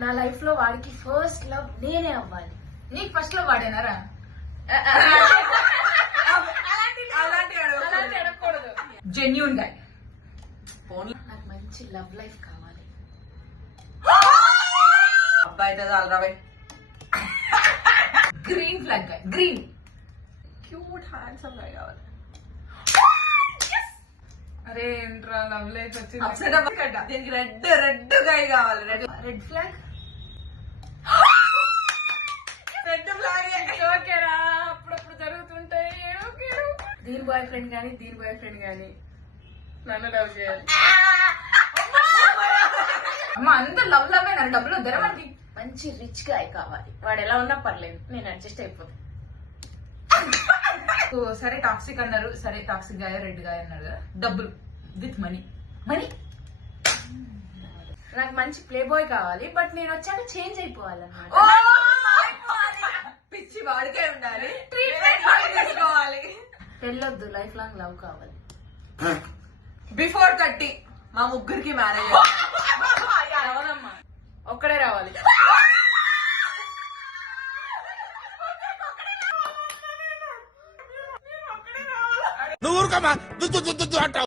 నా లైఫ్ లో వాడికి ఫస్ట్ లవ్ నేనే అవ్వాలి. నీకు ఫస్ట్ లో వాడేనారా? అలాంటి అడగకూడదు. జెన్యూన్ గా నాకు మంచి లవ్ లైఫ్ కావాలి. అబ్బాయి రావే. గ్రీన్ ఫ్లాగ్ గా, గ్రీన్ క్యూట్ హ్యాండ్సమ్ గా కావాలి. అరే ఏంట్రా లవ్ లైఫ్ వచ్చింది. అప్సెట్ అవ్వకండి. దీనికి రెడ్ రెడ్ గాయ కావాలి. రెడ్ ఫ్లాగ్ రెడ్ ఫ్లాగ్ ఓకేరా, అప్పుడప్పుడు జరుగుతుంటాయి. దీని బాయ్ ఫ్రెండ్ గానీ దీని బాయ్ ఫ్రెండ్ గానీ నన్ను లవ్ చేయాలి. అమ్మ అంత లవ్ లవ్ అయినా డబ్బులు వద్దరా మనకి. మంచి రిచ్ గాయ్ కావాలి. వాడు ఎలా ఉన్నా పర్లేదు, నేను అడ్జస్ట్ అయిపోతాను. సరే టాక్సిక్ అన్నారు, సరే టాక్సిక్ గాయ రెడ్ గాయ అన్నారు కదా, డబ్బులు విత్ మనీ. మనీ నాకు మంచి ప్లే బాయ్ కావాలి, బట్ నేను వచ్చాక చేంజ్ అయిపోవాలన్నమాట. పిచ్చి వాడికే ఉండాలి. తీసుకోవాలి. పెళ్ళొద్దు, లైఫ్ లాంగ్ లవ్ కావాలి. బిఫోర్ 30 మా ముగ్గురికి మ్యారేజ్. అవునమ్మా, ఒక్కడే రావాలి. నువ్వు ఊరుకోమా.